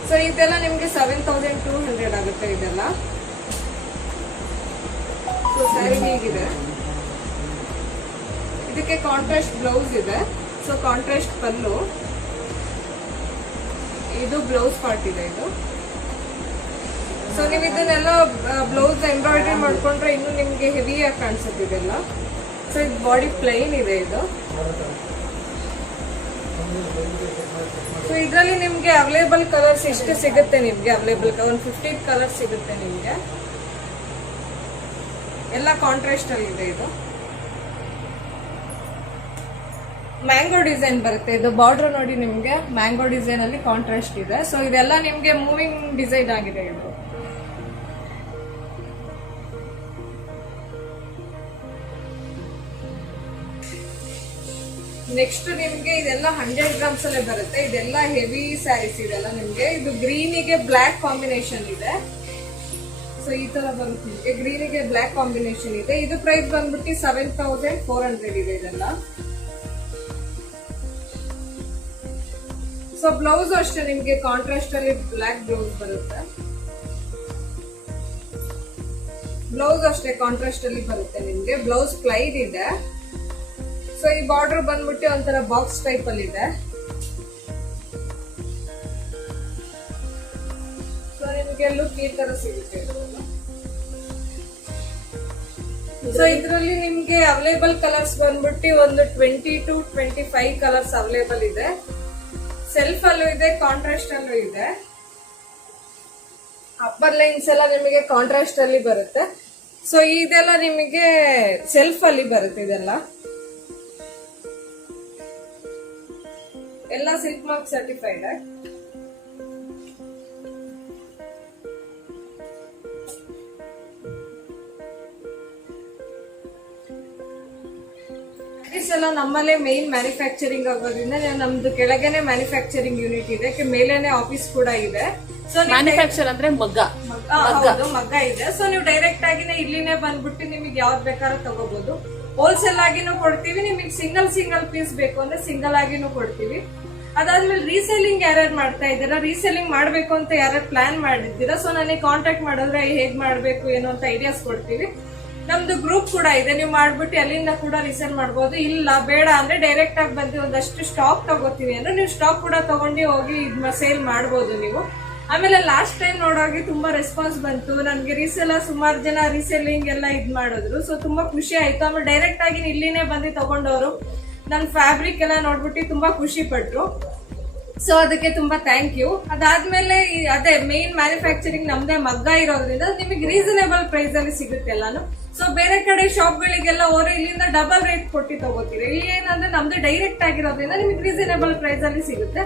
ಸೊ ಇದೆಲ್ಲ ನಿಮ್ಗೆ 7200 ಆಗುತ್ತೆ ಇದೆಲ್ಲ. ಸೊ ಸ್ಯಾರಿ ಹೀಗಿದೆ. ಇದಕ್ಕೆ ಕಾಂಟ್ರಾಸ್ಟ್ ಬ್ಲೌಸ್ ಇದೆ. ಸೊ ಕಾಂಟ್ರಾಸ್ಟ್ ಪಲ್ಲು, ಇದು ಬ್ಲೌಸ್ ಪಾರ್ಟ್ ಇದೆ ಇದು. ಸೊ ನೀವು ಇದನ್ನೆಲ್ಲ ಬ್ಲೌಸ್ ಎಂಬ್ರಾಯ್ಡ್ರಿ ಮಾಡ್ಕೊಂಡ್ರೆ ಇನ್ನು ನಿಮ್ಗೆ ಹೆವಿಯಾಗಿ ಕಾಣಿಸುತ್ತೆ ಇದೆಲ್ಲ. ಸೊ ಇದು ಬಾಡಿ ಪ್ಲೈನ್ ಇದೆ ಇದು. ಸೊ ಇದರಲ್ಲಿ ನಿಮ್ಗೆ ಅವೈಲೇಬಲ್ ಕಲರ್ಸ್ ಇಷ್ಟು ಸಿಗುತ್ತೆ. ನಿಮ್ಗೆ ಅವೈಲೇಬಲ್ ಒಂದು 50 ಕಲರ್ಸ್ ಸಿಗುತ್ತೆ ನಿಮ್ಗೆ. ಎಲ್ಲ ಕಾಂಟ್ರಾಸ್ಟ್ ಅಲ್ಲಿ ಇದೆ. ಇದು ಮ್ಯಾಂಗೋ ಡಿಸೈನ್ ಬರುತ್ತೆ. ಇದು ಬಾರ್ಡರ್ ನೋಡಿ ನಿಮ್ಗೆ ಮ್ಯಾಂಗೋ ಡಿಸೈನ್ ಅಲ್ಲಿ ಕಾಂಟ್ರಾಸ್ಟ್ ಇದೆ. ಸೊ ಇದೆಲ್ಲ ನಿಮ್ಗೆ ಮೂವಿಂಗ್ ಡಿಸೈನ್ ಆಗಿದೆ ಇದು. ನೆಕ್ಸ್ಟ್ ನಿಮ್ಗೆ ಇದೆಲ್ಲ 100 ಗ್ರಾಮ್ಸ್ ಅಲ್ಲೇ ಬರುತ್ತೆ. ಇದೆಲ್ಲ ಹೆವಿ ಸ್ಯಾರೀಸ್ ಇದೆಲ್ಲ ನಿಮ್ಗೆ. ಇದು ಗ್ರೀನಿಗೆ ಬ್ಲಾಕ್ ಕಾಂಬಿನೇಷನ್ ಇದೆ. ಸೊ ಈ ತರ ಬರುತ್ತೆ ನಿಮ್ಗೆ, ಗ್ರೀನಿಗೆ ಬ್ಲಾಕ್ ಕಾಂಬಿನೇಷನ್ ಇದೆ. ಇದು ಪ್ರೈಸ್ ಬಂದ್ಬಿಟ್ಟು 7400 ಇದೆ ಇದೆಲ್ಲ. ಸೊ ಬ್ಲೌಸ್ ಅಷ್ಟೇ ನಿಮ್ಗೆ ಕಾಂಟ್ರಾಸ್ಟ್ ಅಲ್ಲಿ ಬ್ಲಾಕ್ ಬ್ಲೌಸ್ ಬರುತ್ತೆ. ಬ್ಲೌಸ್ ಅಷ್ಟೇ ಕಾಂಟ್ರಾಸ್ಟ್ ಅಲ್ಲಿ ಬರುತ್ತೆ ನಿಮ್ಗೆ. ಬ್ಲೌಸ್ ಪ್ಲೈನ್ ಇದೆ. ಸೊ ಈ ಬಾರ್ಡರ್ ಬಂದ್ಬಿಟ್ಟು ಒಂಥರ ಬಾಕ್ಸ್ ಟೈಪ್ ಅಲ್ಲಿ ಇದೆ. ಸೊ ನಿಮ್ಗೆ ಲುಕ್ ಈ ತರ ಸಿಗುತ್ತೆ. ಸೊ ಇದರಲ್ಲಿ ನಿಮ್ಗೆ ಅವೈಲೇಬಲ್ ಕಲರ್ಸ್ ಬಂದ್ಬಿಟ್ಟು ಒಂದು 20 to 25 ಕಲರ್ಸ್ ಅವೈಲೇಬಲ್ ಇದೆ. ಸೆಲ್ಫ್ ಅಲ್ಲೂ ಇದೆ, ಕಾಂಟ್ರಾಸ್ಟ್ ಅಲ್ಲೂ ಇದೆ. ಅಪ್ಪರ್ ಲೈನ್ಸ್ ಎಲ್ಲ ನಿಮಗೆ ಕಾಂಟ್ರಾಸ್ಟ್ ಅಲ್ಲಿ ಬರುತ್ತೆ. ಸೊ ಇದೆಲ್ಲ ನಿಮಗೆ ಸೆಲ್ಫ್ ಅಲ್ಲಿ ಬರುತ್ತೆ. ಇದೆಲ್ಲ ಎಲ್ಲ ಸಿಲ್ಕ್ ಮಾರ್ಕ್ ಸರ್ಟಿಫೈಡ್. ಎಲ್ಲ ನಮ್ಮಲ್ಲೇ ಮೇನ್ ಮ್ಯಾನುಫ್ಯಾಕ್ಚರಿಂಗ್ ಆಗೋದ್ರಿಂದ ನಮ್ದು ಕೆಳಗೇನೆ ಮ್ಯಾನುಫ್ಯಾಕ್ಚರಿಂಗ್ ಯೂನಿಟ್ ಇದೆ, ಮೇಲೇನೆ ಆಫೀಸ್ ಕೂಡ ಇದೆ. ಸೊ ಮ್ಯಾನುಫ್ಯಾಕ್ಚರ್ ಅಂದ್ರೆ ಮಗ್ಗ ಇದೆ. ಸೊ ನೀವು ಡೈರೆಕ್ಟ್ ಆಗಿನೇ ಇಲ್ಲಿನೇ ಬಂದ್ಬಿಟ್ಟು ನಿಮಗೆ ಯಾವ್ದು ಬೇಕಾದ್ರೂ ತಗೋಬಹುದು. ಹೋಲ್ಸೇಲ್ ಆಗಿನೂ ಕೊಡ್ತೀವಿ, ನಿಮಗೆ ಸಿಂಗಲ್ ಪೀಸ್ ಬೇಕು ಅಂದ್ರೆ ಸಿಂಗಲ್ ಆಗಿನೂ ಕೊಡ್ತೀವಿ. ಅದಾದ್ಮೇಲೆ ರೀಸೇಲಿಂಗ್ ಯಾರ್ಯಾರು ಮಾಡ್ತಾ ಇದ್ದೀರಾ, ರೀಸೇಲಿಂಗ್ ಮಾಡ್ಬೇಕು ಅಂತ ಯಾರ್ಯಾರು ಪ್ಲಾನ್ ಮಾಡಿದ್ದೀರಾ, ಸೊ ನನಗೆ ಕಾಂಟ್ಯಾಕ್ಟ್ ಮಾಡಿದ್ರೆ ಹೇಗ್ ಮಾಡ್ಬೇಕು ಏನೋ ಅಂತ ಐಡಿಯಾಸ್ ಕೊಡ್ತೀವಿ. ನಮ್ದು ಗ್ರೂಪ್ ಕೂಡ ಇದೆ, ನೀವು ಮಾಡ್ಬಿಟ್ಟು ಅಲ್ಲಿಂದ ಕೂಡ ರೀಸೇಲ್ ಮಾಡಬಹುದು. ಇಲ್ಲ ಬೇಡ ಅಂದ್ರೆ ಡೈರೆಕ್ಟ್ ಆಗಿ ಬಂದು ಒಂದಷ್ಟು ಸ್ಟಾಕ್ ತಗೋತೀವಿ ಅಂದ್ರೆ ನೀವು ಸ್ಟಾಕ್ ಕೂಡ ತಗೊಂಡು ಹೋಗಿ ಸೇಲ್ ಮಾಡಬಹುದು ನೀವು. ಆಮೇಲೆ ಲಾಸ್ಟ್ ಟೈಮ್ ನೋಡೋಗಿ ತುಂಬಾ ರೆಸ್ಪಾನ್ಸ್ ಬಂತು ನನ್ಗೆ. ರೀಸೇಲರ್ ಸುಮಾರು ಜನ ರೀಸೇಲಿಂಗ್ ಎಲ್ಲ ಇದ್ ಮಾಡಿದ್ರು. ಸೊ ತುಂಬಾ ಖುಷಿ ಆಯ್ತು. ಆಮೇಲೆ ಡೈರೆಕ್ಟ್ ಆಗಿ ಇಲ್ಲಿನೇ ಬಂದು ತಗೊಂಡವರು ನನ್ನ ಫ್ಯಾಬ್ರಿಕ್ ಎಲ್ಲ ನೋಡ್ಬಿಟ್ಟು ತುಂಬಾ ಖುಷಿ ಪಟ್ರು. ಸೊ ಅದಕ್ಕೆ ತುಂಬಾ ಥ್ಯಾಂಕ್ ಯು. ಅದಾದ್ಮೇಲೆ ಅದೇ ಮೇನ್ ಮ್ಯಾನುಫ್ಯಾಕ್ಚರಿಂಗ್ ನಮ್ದೇ ಮಗ್ಗ ಇರೋದ್ರಿಂದ ನಿಮಗೆ ರೀಸನೇಬಲ್ ಪ್ರೈಸ್ ಅಲ್ಲಿ ಸಿಗುತ್ತೆ ಎಲ್ಲಾನು. ಸೊ ಬೇರೆ ಕಡೆ ಶಾಪ್ ಗಳಿಗೆಲ್ಲ ಅವರು ಇಲ್ಲಿಂದ ಡಬಲ್ ರೇಟ್ ಕೊಟ್ಟು ತಗೋತೀರಿ. ಇಲ್ಲಿ ಏನಂದ್ರೆ ನಮ್ದು ಡೈರೆಕ್ಟ್ ಆಗಿರೋದ್ರಿಂದ ನಿಮಗೆ ರೀಸನೇಬಲ್ ಪ್ರೈಸ್ ಅಲ್ಲಿ ಸಿಗುತ್ತೆ.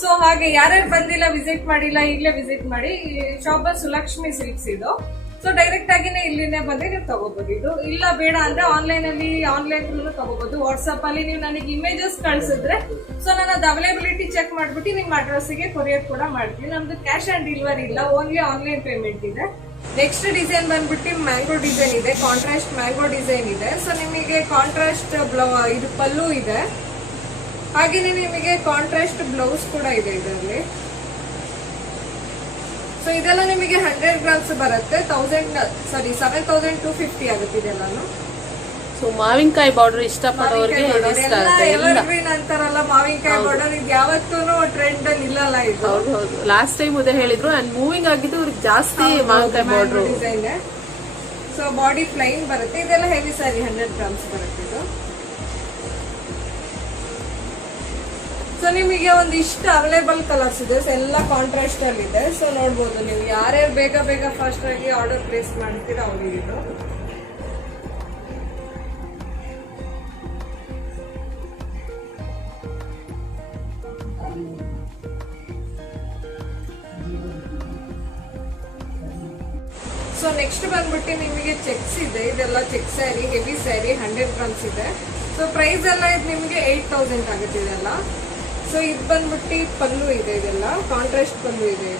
ಸೊ ಹಾಗೆ ಯಾರ್ಯಾರು ಬಂದಿಲ್ಲ, ವಿಸಿಟ್ ಮಾಡಿಲ್ಲ, ಈಗಲೇ ವಿಸಿಟ್ ಮಾಡಿ. ಶಾಪ್ ಸುಲಕ್ಷ್ಮಿ ಸಿಲ್ಕ್ಸ್ ಇದು. ಸೊ ಡೈರೆಕ್ಟ್ ಆಗಿನೇ ಇಲ್ಲಿನೇ ಬಂದು ನೀವು ತಗೋಬಹುದು. ಇದು ಇಲ್ಲ ಬೇಡ ಅಂದ್ರೆ ಆನ್ಲೈನ್ ತಗೋಬಹುದು. ವಾಟ್ಸ್ಆಪ್ ಅಲ್ಲಿ ನೀವು ನನಗೆ ಇಮೇಜಸ್ ಕಳ್ಸಿದ್ರೆ ಸೊ ನಾನು ಅದು ಅವೈಲೇಬಿಲಿಟಿ ಚೆಕ್ ಮಾಡ್ಬಿಟ್ಟು ನಿಮ್ಮ ಅಡ್ರೆಸ್ಗೆ ಕೊರಿಯರ್ ಕೂಡ ಮಾಡ್ತೀನಿ. ನಮ್ದು ಕ್ಯಾಶ್ ಆನ್ ಡೆಲಿವರಿ ಇಲ್ಲ, ಓನ್ಲಿ ಆನ್ಲೈನ್ ಪೇಮೆಂಟ್ ಇದೆ. ನೆಕ್ಸ್ಟ್ ಡಿಸೈನ್ ಬಂದ್ಬಿಟ್ಟು ಮ್ಯಾಂಗೋ ಡಿಸೈನ್ ಇದೆ, ಕಾಂಟ್ರಾಸ್ಟ್ ಮ್ಯಾಂಗೋ ಡಿಸೈನ್ ಇದೆ. ಸೊ ನಿಮಗೆ ಕಾಂಟ್ರಾಸ್ಟ್ ಇದು ಪಲ್ಲು ಇದೆ, ಹಾಗೇನೆ ನಿಮಗೆ ಕಾಂಟ್ರಾಸ್ಟ್ ಬ್ಲೌಸ್ ಕೂಡ ಇದೆ ಇದರಲ್ಲಿ. ಸೊ ಇದೆಲ್ಲ ನಿಮಗೆ 100 ಗ್ರಾಮ್ಸ್ ಬರುತ್ತೆ, 7,250 ಆಗುತ್ತೆ ಇದೆಲ್ಲಾನು. ಸೊ ಮಾವಿನಕಾಯಿ ಬಾರ್ಡರ್ ಇಷ್ಟಪಡೋರಿಗೆ ಇಷ್ಟ ಆಗುತ್ತೆ. ಎವರ್ಗ್ರೀನ್ ಅಂತಾರಲ್ಲ ಮಾವಿನಕಾಯಿ ಬಾರ್ಡರ್, ಇದು ಯಾವತ್ತೂ ಟ್ರೆಂಡ್ ಅಲ್ಲಿ ಇಲ್ಲಲ್ಲ ಇದು. ಹೌದು, ಲಾಸ್ಟ್ ಟೈಮ್ ಅದೇ ಹೇಳಿದ್ರು. ಅಂಡ್ ಮೂವಿಂಗ್ ಆಗಿದ್ದು ಇವ್ರಿಗೆ ಜಾಸ್ತಿ ಮಾವಿನಕಾಯಿ border design. So body plain ಬರುತ್ತೆ, ಇದೆಲ್ಲ ಹೆವಿ ಸ್ಯಾರಿ 100 ಗ್ರಾಮ್ಸ್ ಬರುತ್ತೆ ಇದು. ಸೊ ನಿಮಗೆ ಒಂದಿಷ್ಟು ಅವೈಲೇಬಲ್ ಕಲರ್ಸ್ ಇದೆ, ಎಲ್ಲ ಕಾಂಟ್ರಾಸ್ಟ್ ಅಲ್ಲಿ ಇದೆ. ಸೊ ನೋಡ್ಬೋದು ನೀವು ಯಾರ್ಯಾರು ಬೇಗ ಫಾಸ್ಟ್ ಆಗಿ ಆರ್ಡರ್ ಪ್ಲೇಸ್ ಮಾಡ್ತೀರಾ ಅವ್ರಿಗೆ ಇದು. ಸೊ ನೆಕ್ಸ್ಟ್ ಬಂದ್ಬಿಟ್ಟು ನಿಮಗೆ ಚೆಕ್ಸ್ ಇದೆ, ಇದೆಲ್ಲ check saree, heavy saree 100 grams ಇದೆ. ಸೊ ಪ್ರೈಸ್ ಎಲ್ಲ ಇದು ನಿಮಗೆ 8,000 ಆಗುತ್ತೆ ಇದೆಲ್ಲ. ಸೊ ಇದು ಬಂದ್ಬಿಟ್ಟು ಪಲ್ಲು ಇದೆ, ಇದೆಲ್ಲ ಕಾಂಟ್ರಾಸ್ಟ್ ಪಲ್ಲು ಇದೆ.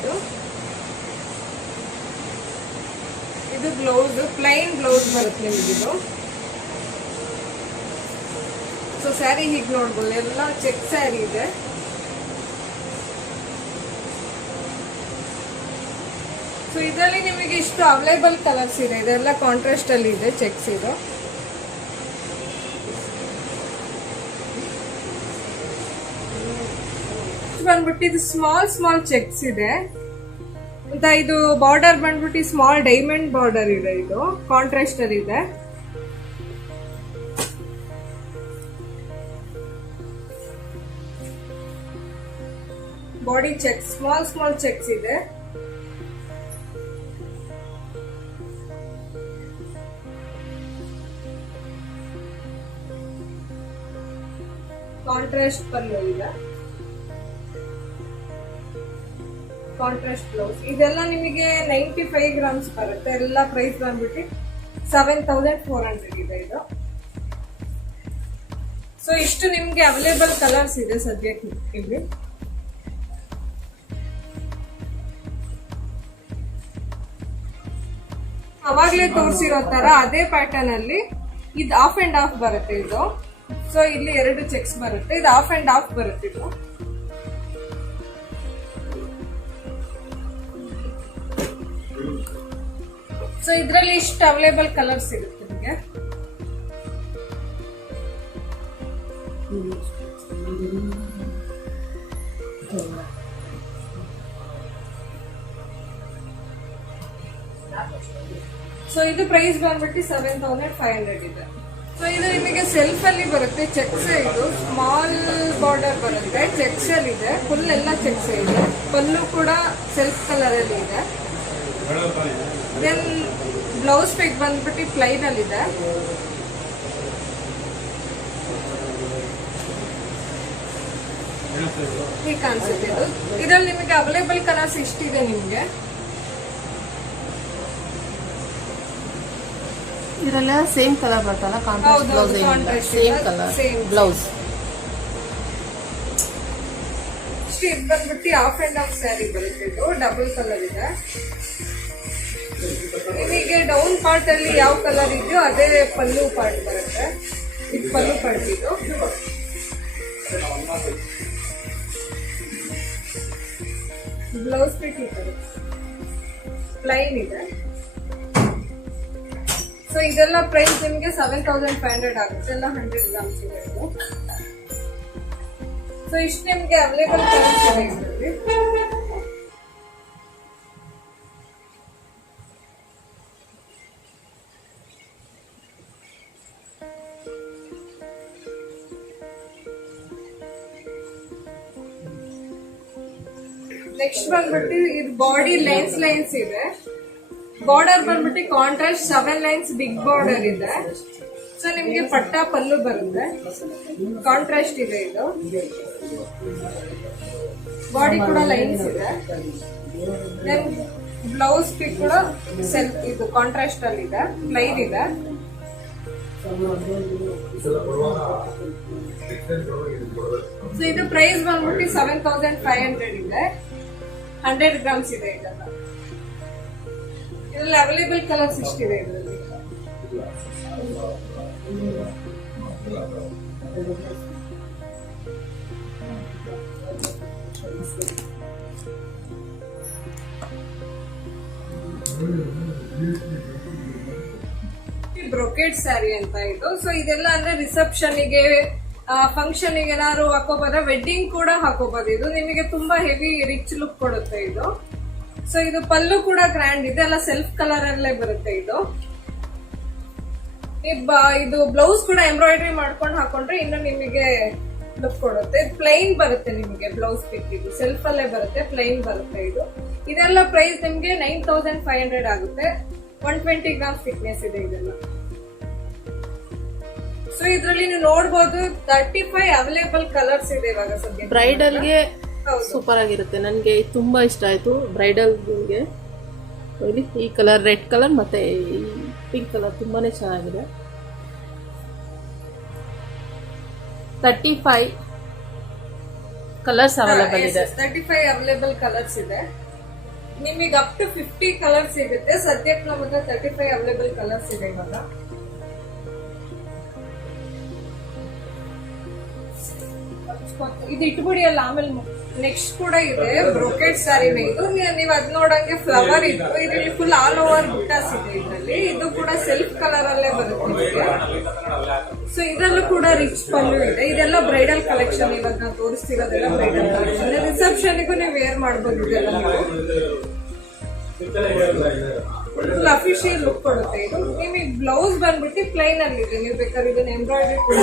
ಇದು ಬ್ಲೌಸ್, ಪ್ಲೈನ್ ಬ್ಲೌಸ್ ಬರುತ್ತೆ ನಿಮಗಿದು. ಸೊ ಸ್ಯಾರಿ ಹೀಗೆ ನೋಡ್ಬೋದು, ಎಲ್ಲ ಚೆಕ್ ಸ್ಯಾರಿ ಇದೆ. ಸೊ ಇದರಲ್ಲಿ ನಿಮಗೆ ಇಷ್ಟು ಅವೈಲೇಬಲ್ ಕಲರ್ಸ್ ಇದೆ, ಇದೆಲ್ಲ ಕಾಂಟ್ರಾಸ್ಟ್ ಅಲ್ಲಿ ಇದೆ, ಚೆಕ್ಸ್ ಇದು. ಬಂದ್ಬಿಟ್ಟು ಇದು ಸ್ಮಾಲ್ ಚೆಕ್ಸ್ ಇದೆ. ಅಂತ ಇದು ಬಾರ್ಡರ್ ಬಂದ್ಬಿಟ್ಟು ಸ್ಮಾಲ್ ಡೈಮಂಡ್ ಬಾರ್ಡರ್ ಇದೆ, ಇದು ಕಾಂಟ್ರಾಸ್ಟ್ ಅಲ್ಲಿ ಇದೆ. ಬಾಡಿ ಚೆಕ್ಸ್, ಸ್ಮಾಲ್ ಚೆಕ್ಸ್ ಇದೆ. ಕಾಂಟ್ರಾಸ್ಟ್ ಪಲ್ಲು ಇದೆ, ಕಾಂಟ್ರಾಸ್ಟ್ ಬ್ಲೌಸ್. ಇದೆಲ್ಲ ನಿಮಗೆ 95 ಗ್ರಾಮ್ಸ್ ಬರುತ್ತೆ. ಎಲ್ಲ ಪ್ರೈಸ್ ಬಂದ್ಬಿಟ್ಟು 7,400 ಇದೆ ಇದು. ಸೊ ಇಷ್ಟು ನಿಮ್ಗೆ ಅವೈಲೇಬಲ್ ಕಲರ್ಸ್ ಇದೆ ಸದ್ಯಕ್ಕೆ ಇಲ್ಲಿ. ಅವಾಗ್ಲೇ ತೋರಿಸಿರೋ ತರ ಅದೇ ಪ್ಯಾಟರ್ನ್ ಅಲ್ಲಿ ಇದು ಆಫ್ ಅಂಡ್ ಆಫ್ ಬರುತ್ತೆ ಇದು. ಸೊ ಇಲ್ಲಿ 2 ಚೆಕ್ಸ್ ಬರುತ್ತೆ, ಇದು ಆಫ್ ಅಂಡ್ ಆಫ್ ಬರುತ್ತೆ ಇದು. ಸೊ ಇದರಲ್ಲಿ ಇಷ್ಟು ಅವೈಲೇಬಲ್ ಕಲರ್ಸ್ ಸಿಗುತ್ತೆ ನಿಮಗೆ. ಸೊ ಇದು ಪ್ರೈಸ್ ಬಂದ್ಬಿಟ್ಟು 7,500 ಇದೆ. ಸೊ ಇದು ನಿಮಗೆ ಸೆಲ್ಫ್ ಅಲ್ಲಿ ಬರುತ್ತೆ, ಚೆಕ್ಸ್. ಇದು ಸ್ಮಾಲ್ ಬಾರ್ಡರ್ ಬರುತ್ತೆ, ಚೆಕ್ಸ್ ಅಲ್ಲಿ ಇದೆ, ಫುಲ್ ಎಲ್ಲ ಚೆಕ್ಸ್ ಇದೆ. ಪಲ್ಲು ಕೂಡ ಸೆಲ್ಫ್ ಕಲರ್ ಅಲ್ಲಿ ಇದೆ. ದೆನ್ ಬ್ಲೌಸ್ ಪೀಸ್ ಬಂದ್ಬಿಟ್ಟು ಪ್ಲೈನ್ ಅಲ್ಲಿ ಇದೆ. ಹೀಗೆ ಕಾಣಿಸುತ್ತೆ ಇದು. ಇದರಲ್ಲಿ ನಿಮಗೆ ಅವೈಲೇಬಲ್ ಕಲರ್ಸ್ ಇಷ್ಟಿದೆ ನಿಮಗೆ. ಇದರೆಲ್ಲ ಸೇಮ್ ಕಲರ್ ಬರ್ತಲ್ಲ, contrast blouse, same colour blouse. ಇದು ಬಂದ್ಬಿಟ್ಟು ಆಫ್ ಅಂಡ್ ಆಫ್ ಸ್ಯಾರಿ ಬರುತ್ತೆ, ಇದು ಡಬಲ್ ಕಲರ್ ಇದೆ. ನಿಮಗೆ ಡೌನ್ ಪಾರ್ಟ್ ಅಲ್ಲಿ ಯಾವ ಕಲರ್ ಇದೆಯೋ ಅದೇ ಪಲ್ಲು ಪಾರ್ಟ್ ಬರುತ್ತೆ. ಇದು ಪಲ್ಲು ಪಾರ್ಟ್. ಇದು ಬ್ಲೌಸ್ ಪೀಸ್ ಪ್ಲೈನ್ ಇದೆ. ಸೊ ಇದೆಲ್ಲ ಪ್ರೈಸ್ ನಿಮಗೆ 7,500 ಆಗುತ್ತೆ, ಎಲ್ಲ 100 ಗ್ರಾಮ್ಸ್ ಇದೆ ಇದು. ಸೊ ಇಷ್ಟು ನಿಮ್ಗೆ ಅವೈಲೇಬಲ್ ಕಲರ್ಸ್ ಇದೆ ಇದರಲ್ಲಿ. ನೆಕ್ಸ್ಟ್ ಬಂದ್ಬಿಟ್ಟು ಇದು ಬಾಡಿ ಲೈನ್ಸ್ ಇದೆ. ಬಾರ್ಡರ್ ಬಂದ್ಬಿಟ್ಟು ಕಾಂಟ್ರಾಸ್ಟ್ 7 ಲೈನ್ಸ್ ಬಿಗ್ ಬಾರ್ಡರ್ ಇದೆ. ಸೊ ನಿಮ್ಗೆ ಪಟ್ಟ ಪಲ್ಲು ಬರುತ್ತೆ, ಕಾಂಟ್ರಾಸ್ಟ್ ಇದೆ ಇದು. ಬಾಡಿ ಕೂಡ ಲೈನ್ಸ್ ಇದೆ. ಬ್ಲೌಸ್ ಪಿಕ್ ಕೂಡ ಸೆಲ್ಫ್ ಇದು ಕಾಂಟ್ರಾಸ್ಟ್ ಅಲ್ಲಿ ಇದೆ, ಪ್ಲೈನ್ ಇದೆ. ಸೊ ಇದು ಪ್ರೈಸ್ ಬಂದ್ಬಿಟ್ಟು 7500 ಇದೆ. 100 ಗ್ರಾಮ್ಸ್ ಇದೆ ಇದೆಲ್ಲ. ಇದರಲ್ಲಿ ಅವೈಲೇಬಲ್ ಕಲರ್ಸ್ ಇಷ್ಟಿದೆ ಇದರಲ್ಲಿ. ಬ್ರೊಕೆಟ್ ಸ್ಯಾರಿ ಅಂತ ಇದು. ಸೊ ಇದೆಲ್ಲ ಅಂದ್ರೆ ರಿಸೆಪ್ಷನ್ ಗೆ, ಫಂಕ್ಷನ್ ಗೆ ಏನಾದ್ರು ಹಾಕೋಬೋದ, ವೆಡ್ಡಿಂಗ್ ಕೂಡ ಹಾಕೋಬಹುದು. ಇದು ನಿಮಗೆ ತುಂಬಾ ಹೆವಿ ರಿಚ್ ಲುಕ್ ಕೊಡುತ್ತೆ ಇದು. ಸೊ ಇದು ಪಲ್ಲು ಕೂಡ ಗ್ರ್ಯಾಂಡ್ ಇದೆ, ಎಲ್ಲ ಸೆಲ್ಫ್ ಕಲರ್ ಅಲ್ಲೇ ಬರುತ್ತೆ ಇದು. ಇದು ಬ್ಲೌಸ್ ಕೂಡ ಎಂಬ್ರಾಯ್ಡ್ರಿ ಮಾಡ್ಕೊಂಡು ಹಾಕೊಂಡ್ರೆ ಇನ್ನು ನಿಮಗೆ ಲುಕ್ ಕೊಡುತ್ತೆ. ಪ್ಲೈನ್ ಬರುತ್ತೆ ನಿಮಗೆ ಬ್ಲೌಸ್ ಪಿಕ್, ಇದು ಸೆಲ್ಫ್ ಅಲ್ಲೇ ಬರುತ್ತೆ, ಪ್ಲೈನ್ ಬರುತ್ತೆ ಇದು. ಇದೆಲ್ಲ ಪ್ರೈಸ್ ನಿಮ್ಗೆ 9500 ಆಗುತ್ತೆ. 120 ಗ್ರಾಮ್ ಥಿಕ್ನೆಸ್ ಇದೆ ಇದೆಲ್ಲ. ಸೊ ಇದ್ರಲ್ಲಿ ನೀವು ನೋಡಬಹುದು 35 ಅವೈಲೇಬಲ್ ಕಲರ್ಸ್ ಇದೆ ಇವಾಗ ಸದ್ಯ. ಬ್ರೈಡಲ್ಗೆ ಸೂಪರ್ ಆಗಿರುತ್ತೆ. ನನಗೆ ತುಂಬಾ ಇಷ್ಟ ಆಯ್ತು ಬ್ರೈಡಲ್ಗೆ. ಈ ಕಲರ್ ರೆಡ್ ಕಲರ್ ಮತ್ತೆ ಈ ಪಿಂಕ್ ಕಲರ್ ತುಂಬಾನೇ ಚೆನ್ನಾಗಿದೆ. 35 ಕಲರ್ಸ್ ಅವೈಲೇಬಲ್ ಇದೆ. 35 ಅವೈಲೇಬಲ್ ಕಲರ್ಸ್ ಇದೆ. ನಿಮಗೆ ಅಪ್ ಟು 50 ಕಲರ್ಸ್ ಸಿಗುತ್ತೆ. ಸದ್ಯಕ್ಕೆ ನಮ್ಮ ಹತ್ರ 35 ಅವೈಲೇಬಲ್ ಕಲರ್ಸ್ ಇದೆ ಇವಾಗ. ಇದು ಇಟ್ಬಿಡಿ ಅಲ್ಲ, ಆಮೇಲೆ ನೆಕ್ಸ್ಟ್ ಕೂಡ ಇದೆ ಬ್ರೊಕೆಟ್ ಸ್ಯಾರಿನೇ ಇದು. ನೀವು ಅದ್ ನೋಡಂಗೆ ಫ್ಲವರ್ ಇತ್ತು, ಇದರಲ್ಲಿ ಫುಲ್ ಆಲ್ ಓವರ್ ಬುಟ್ಟಾಸ್ ಇದೆ ಇದರಲ್ಲಿ. ಇದು ಕೂಡ ಸೆಲ್ಫ್ ಕಲರ್ ಅಲ್ಲೇ ಬರುತ್ತೆ. ಸೊ ಇದರಲ್ಲೂ ಕೂಡ ರಿಚ್ ಪಲ್ಲು ಇದೆ. ಇದೆಲ್ಲ ಬ್ರೈಡಲ್ ಕಲೆಕ್ಷನ್. ಇವಾಗ ನಾವು ತೋರಿಸ್ತಿರೋದೆಲ್ಲ ಬ್ರೈಡಲ್ ಕಲೆಕ್ಷನ್. ರಿಸೆಪ್ಷನ್ಗೂ ನೀವು ವೇರ್ ಮಾಡಬಹುದು. ಇದೆಲ್ಲ ಫುಲ್ ಅಫಿಷಿಯಲ್ ಲುಕ್ ಕೊಡುತ್ತೆ ಇದು. ನಿಮಗೆ ಬ್ಲೌಸ್ ಬಂದ್ಬಿಟ್ಟು ಪ್ಲೈನ್ ಅಲ್ಲಿ ಇದೆ. ನೀವು ಬೇಕಾದ್ರೆ ಇದನ್ನ ಎಂಬ್ರಾಯ್ಡ್ರಿ ಕೂಡ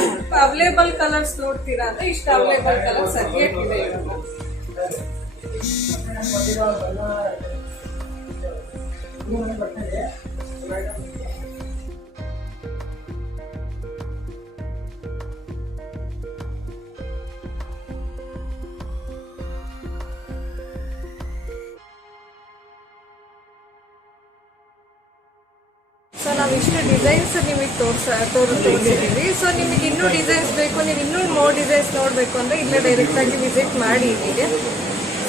ಅವೈಲೇಬಲ್ ಕಲರ್ಸ್ ನೋಡ್ತೀರಾ ಅಂದ್ರೆ ಇಷ್ಟ ಅವೈಲೇಬಲ್ ಕಲರ್ ಸದ್ಯಕ್ಕಿದೆ ಇವಾಗ. ಸೊ ನಾವು ಇಷ್ಟು ಡಿಸೈನ್ಸ್ ನಿಮಗೆ ತೋರಿಸಿದ್ದೀವಿ. ಸೊ ನಿಮಗೆ ಇನ್ನೂ ಡಿಸೈನ್ಸ್ ಬೇಕು, ನೀವು ಇನ್ನೂ ಮೋರ್ ಡಿಸೈನ್ಸ್ ನೋಡಬೇಕು ಅಂದರೆ ಇಲ್ಲೇ ಡೈರೆಕ್ಟಾಗಿ ವಿಸಿಟ್ ಮಾಡಿ ಇಲ್ಲಿಗೆ.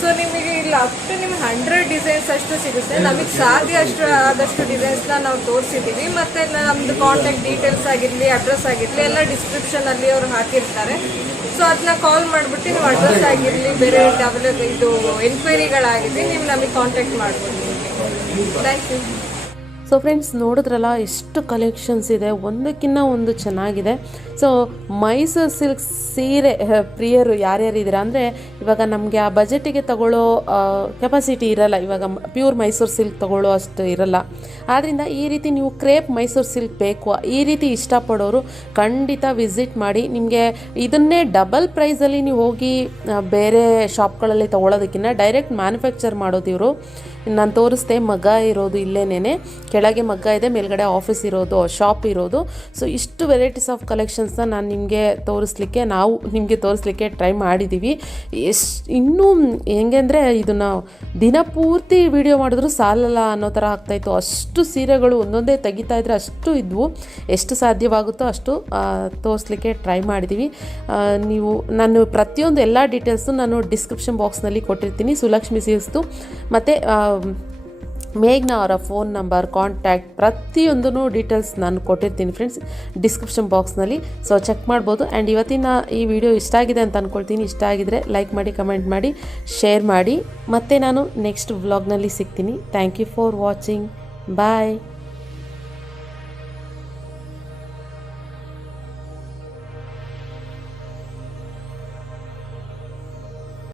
ಸೊ ನಿಮಗೆ ಇಲ್ಲ ಅಪ್ ಟು ನಿಮ್ಗೆ 100 ಡಿಸೈನ್ಸ್ ಅಷ್ಟು ಸಿಗುತ್ತೆ. ನಮಗೆ ಸಾಧ್ಯ ಆದಷ್ಟು ಡಿಸೈನ್ಸ್ನ ನಾವು ತೋರಿಸಿದ್ದೀವಿ. ಮತ್ತು ನಮ್ಮದು ಕಾಂಟ್ಯಾಕ್ಟ್ ಡೀಟೇಲ್ಸ್ ಆಗಿರಲಿ, ಅಡ್ರೆಸ್ ಆಗಿರಲಿ ಎಲ್ಲ ಡಿಸ್ಕ್ರಿಪ್ಷನಲ್ಲಿ ಅವರು ಹಾಕಿರ್ತಾರೆ. ಸೊ ಅದನ್ನ ಕಾಲ್ ಮಾಡಿಬಿಟ್ಟು ನೀವು ಅಡ್ರೆಸ್ ಆಗಿರಲಿ, ಬೇರೆ ಅವೈಲೇಬಲ್ ಇದು ಎನ್ಕ್ವೈರಿಗಳಾಗಿದೆ, ನೀವು ನಮಗೆ ಕಾಂಟ್ಯಾಕ್ಟ್ ಮಾಡ್ಬೋದು. Thank you. ಸೊ ಫ್ರೆಂಡ್ಸ್, ನೋಡಿದ್ರಲ್ಲ ಎಷ್ಟು ಕಲೆಕ್ಷನ್ಸ್ ಇದೆ, ಒಂದಕ್ಕಿಂತ ಒಂದು ಚೆನ್ನಾಗಿದೆ. ಸೊ ಮೈಸೂರು ಸಿಲ್ಕ್ ಸೀರೆ ಪ್ರಿಯರು ಯಾರ್ಯಾರಿದ್ದೀರಾ ಅಂದರೆ ಇವಾಗ ನಮಗೆ ಆ ಬಜೆಟಿಗೆ ತಗೊಳ್ಳೋ ಕೆಪಾಸಿಟಿ ಇರಲ್ಲ. ಇವಾಗ ಪ್ಯೂರ್ ಮೈಸೂರು ಸಿಲ್ಕ್ ತಗೊಳ್ಳೋ ಅಷ್ಟು ಇರಲ್ಲ. ಆದ್ದರಿಂದ ಈ ರೀತಿ ನೀವು ಕ್ರೇಪ್ ಮೈಸೂರು ಸಿಲ್ಕ್ ಬೇಕು, ಈ ರೀತಿ ಇಷ್ಟಪಡೋರು ಖಂಡಿತ ವಿಸಿಟ್ ಮಾಡಿ. ನಿಮಗೆ ಇದನ್ನೇ ಡಬಲ್ ಪ್ರೈಸಲ್ಲಿ ನೀವು ಹೋಗಿ ಬೇರೆ ಶಾಪ್ಗಳಲ್ಲಿ ತೊಗೊಳೋದಕ್ಕಿಂತ ಡೈರೆಕ್ಟ್ ಮ್ಯಾನುಫ್ಯಾಕ್ಚರ್ ಮಾಡೋದು ಇವರು. ನಾನು ತೋರಿಸ್ದೆ ಮಗ್ಗ ಇರೋದು ಇಲ್ಲೇನೇ, ಕೆಳಗೆ ಮಗ್ಗ ಇದೆ, ಮೇಲ್ಗಡೆ ಆಫೀಸ್ ಇರೋದು, ಶಾಪ್ ಇರೋದು. ಸೊ ಇಷ್ಟು ವೆರೈಟೀಸ್ ಆಫ್ ಕಲೆಕ್ಷನ್ಸ್ನ ನಾನು ನಾವು ನಿಮಗೆ ತೋರಿಸ್ಲಿಕ್ಕೆ ಟ್ರೈ ಮಾಡಿದ್ದೀವಿ. ಇನ್ನೂ ಹೆಂಗೆ ಅಂದರೆ ಇದನ್ನು ದಿನಪೂರ್ತಿ ವಿಡಿಯೋ ಮಾಡಿದ್ರು ಸಾಲಲ್ಲ ಅನ್ನೋ ಥರ ಆಗ್ತಾಯಿತ್ತು. ಅಷ್ಟು ಸೀರೆಗಳು ಒಂದೊಂದೇ ತೆಗಿತಾ ಇದ್ರೆ ಅಷ್ಟು ಇದ್ವು. ಎಷ್ಟು ಸಾಧ್ಯವಾಗುತ್ತೋ ಅಷ್ಟು ತೋರಿಸ್ಲಿಕ್ಕೆ ಟ್ರೈ ಮಾಡಿದ್ದೀವಿ. ನಾನು ಪ್ರತಿಯೊಂದು ಎಲ್ಲ ಡೀಟೇಲ್ಸು ನಾನು ಡಿಸ್ಕ್ರಿಪ್ಷನ್ ಬಾಕ್ಸ್ನಲ್ಲಿ ಕೊಟ್ಟಿರ್ತೀನಿ. ಸುಲಕ್ಷ್ಮಿ ಸಿಲ್ಕ್ಸ್ದು ಮತ್ತು ಮೇಘ್ನಾ ಅವರ ಫೋನ್ ನಂಬರ್, ಕಾಂಟ್ಯಾಕ್ಟ್ ಪ್ರತಿಯೊಂದೂ ಡೀಟೇಲ್ಸ್ ನಾನು ಕೊಟ್ಟಿರ್ತೀನಿ ಫ್ರೆಂಡ್ಸ್ ಡಿಸ್ಕ್ರಿಪ್ಷನ್ ಬಾಕ್ಸ್ನಲ್ಲಿ. ಸೊ ಚೆಕ್ ಮಾಡ್ಬೋದು. ಆ್ಯಂಡ್ ಇವತ್ತಿನ ಈ ವಿಡಿಯೋ ಇಷ್ಟ ಆಗಿದೆ ಅಂತ ಅಂದ್ಕೊಳ್ತೀನಿ. ಇಷ್ಟ ಆಗಿದ್ರೆ ಲೈಕ್ ಮಾಡಿ, ಕಮೆಂಟ್ ಮಾಡಿ, ಶೇರ್ ಮಾಡಿ. ಮತ್ತು ನಾನು ನೆಕ್ಸ್ಟ್ ವ್ಲಾಗ್ನಲ್ಲಿ ಸಿಗ್ತೀನಿ. Thank you for watching. Bye.